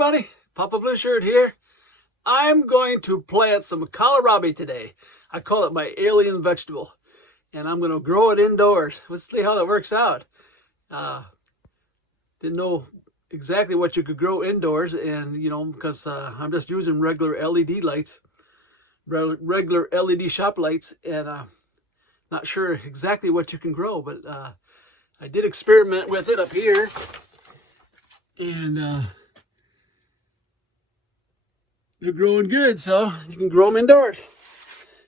everybody, Papa Blue Shirt here. I'm going to plant some kohlrabi today. I call it my alien vegetable. And I'm going to grow it indoors. Let's see how that works out. Didn't know exactly what you could grow indoors, and because I'm just using regular LED lights, regular LED shop lights, and not sure exactly what you can grow, but I did experiment with it up here, and they're growing good, so you can grow them indoors.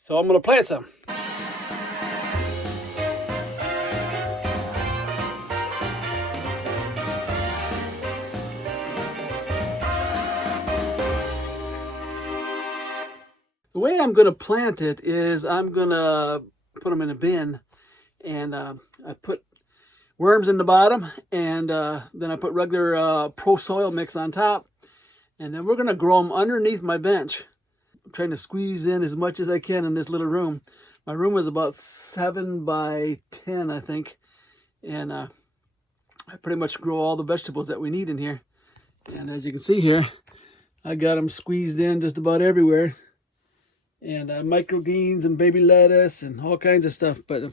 So I'm going to plant some. The way I'm going to plant it is I'm going to put them in a bin, and I put worms in the bottom, and then I put regular pro soil mix on top, and then we're going to grow them underneath my bench. I'm trying to squeeze in as much as I can in this little room. My room is about 7 by 10, I think, and I pretty much grow all the vegetables that we need in here. And as you can see here, I got them squeezed in just about everywhere. And microgreens and baby lettuce and all kinds of stuff. But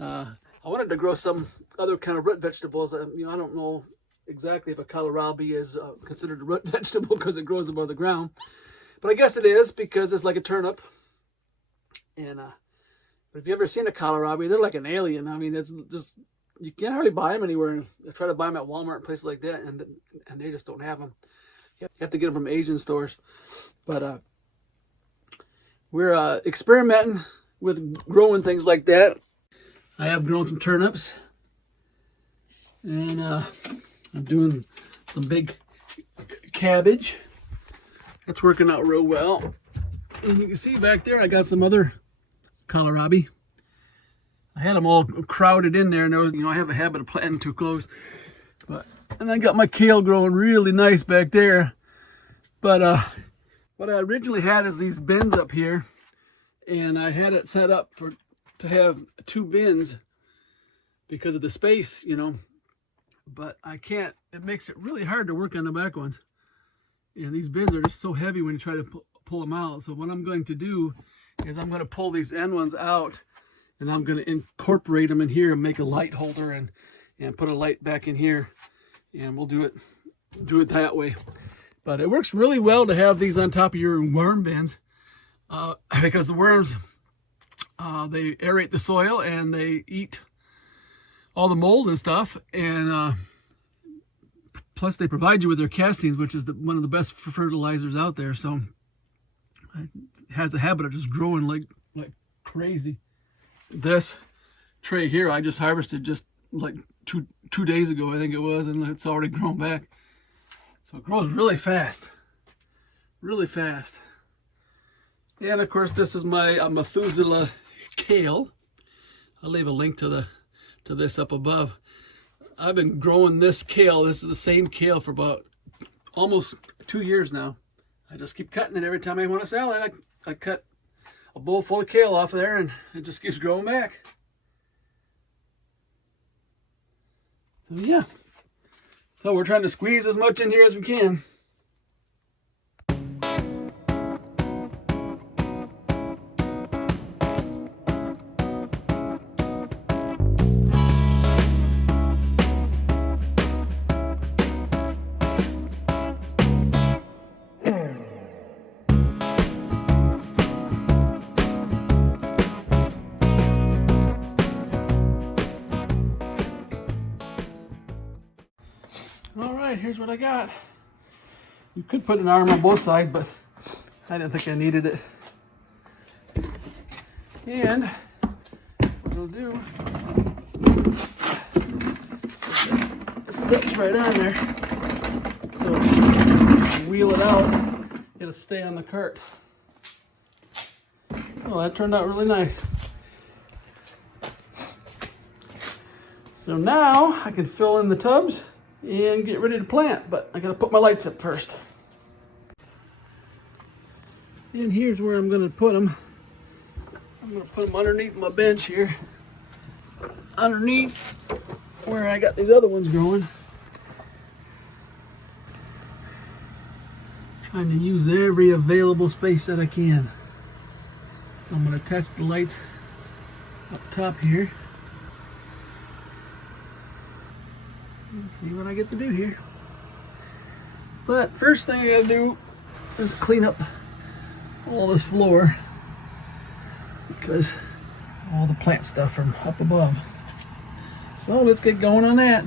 I wanted to grow some other kind of root vegetables. I don't know exactly if a kohlrabi is considered a root vegetable because it grows above the ground, but I guess it is because it's like a turnip. And but if you ever seen a kohlrabi, they're like an alien. I mean, it's just, you can't hardly buy them anywhere. I try to buy them at Walmart and places like that, and they just don't have them. You have to get them from Asian stores. But we're experimenting with growing things like that. I have grown some turnips, and I'm doing some big cabbage. That's working out real well. And you can see back there, I got some other kohlrabi. I had them all crowded in there, and there was, I have a habit of planting too close. And I got my kale growing really nice back there. But what I originally had is these bins up here, and I had it set up to have 2 bins because of the space, but I can't. It makes it really hard to work on the back ones, and these bins are just so heavy when you try to pull them out. So what I'm going to do is I'm going to pull these end ones out, and I'm going to incorporate them in here and make a light holder and put a light back in here, and we'll do it that way. But it works really well to have these on top of your worm bins because the worms, they aerate the soil and they eat all the mold and stuff. And plus they provide you with their castings, which is one of the best fertilizers out there. So it has a habit of just growing like crazy. This tray here, I just harvested just like two days ago, I think it was, and it's already grown back. So it grows really fast, really fast. And of course, this is my Methuselah kale. I'll leave a link to this up above. I've been growing this kale. This is the same kale for about almost 2 years now. I just keep cutting it every time I want a salad. I cut a bowl full of kale off of there, and it just keeps growing back. So yeah. So we're trying to squeeze as much in here as we can. All right, here's what I got. You could put an arm on both sides, but I didn't think I needed it. And what I'll do, it sits right on there. So if you wheel it out, it'll stay on the cart. So that turned out really nice. So now I can fill in the tubs and get ready to plant, but I gotta put my lights up first. And here's where I'm gonna put them. I'm gonna put them underneath my bench here, underneath where I got these other ones growing. Trying to use every available space that I can. So I'm going to attach the lights up top here. Let's see what I get to do here. But first thing I got to do is clean up all this floor because all the plant stuff from up above. So let's get going on that.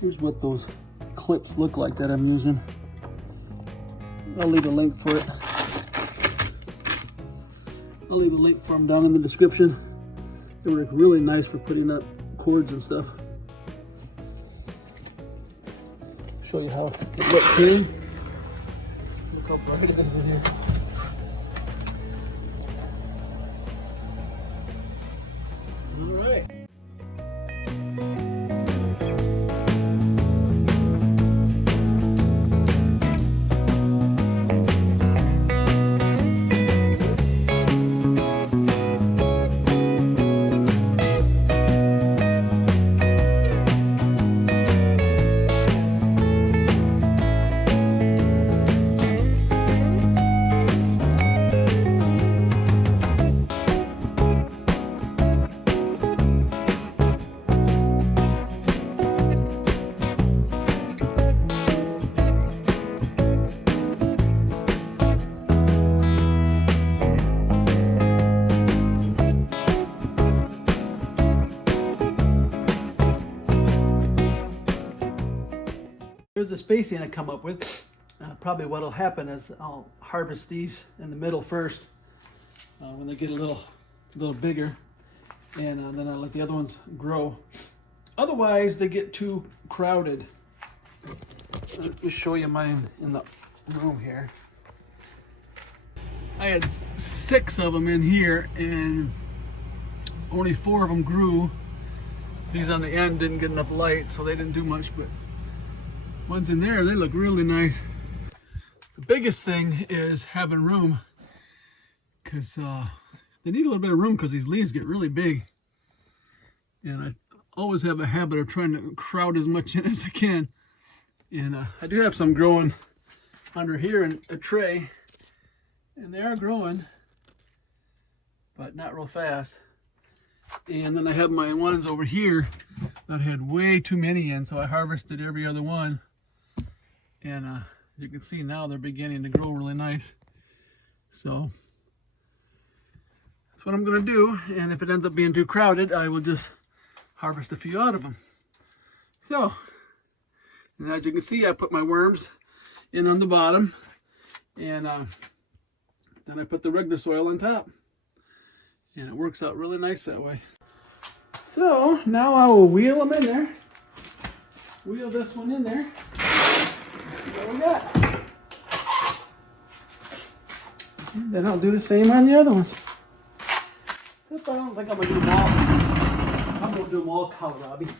Here's what those clips look like that I'm using. I'll leave a link for it. I'll leave a link for them down in the description. They work really nice for putting up cords and stuff. Show you how it looks here. Look how bright it is in here. All right. Here's the spacing I come up with. Probably what'll happen is I'll harvest these in the middle first when they get a little bigger, and then I'll let the other ones grow. Otherwise, they get too crowded. Let me show you mine in the room here. I had 6 of them in here, and only 4 of them grew. These on the end didn't get enough light, so they didn't do much, but ones in there, they look really nice. The biggest thing is having room, because they need a little bit of room because these leaves get really big. And I always have a habit of trying to crowd as much in as I can. And I do have some growing under here in a tray, and they are growing, but not real fast. And then I have my ones over here that had way too many in, so I harvested every other one. And as you can see now, they're beginning to grow really nice. So that's what I'm going to do. And if it ends up being too crowded, I will just harvest a few out of them. So, and as you can see, I put my worms in on the bottom, and then I put the regular soil on top. And it works out really nice that way. So now I will wheel them in there. Wheel this one in there. Let's see what we got. And then I'll do the same on the other ones. Except I don't think I'm going to do them all. I'm going to do them all kohlrabi.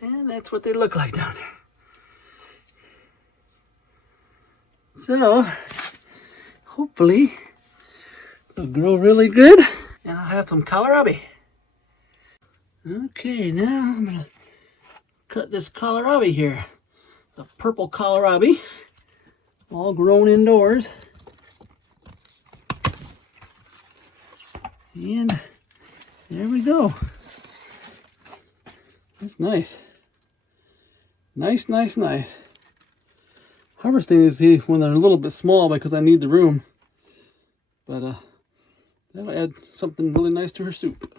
And that's what they look like down there. So, hopefully, it'll grow really good, and I'll have some kohlrabi. Okay, now I'm going to cut this kohlrabi here. The purple kohlrabi, all grown indoors. And there we go. That's nice. Nice, nice, nice. Harvesting these when they're a little bit small because I need the room. But that'll add something really nice to her soup.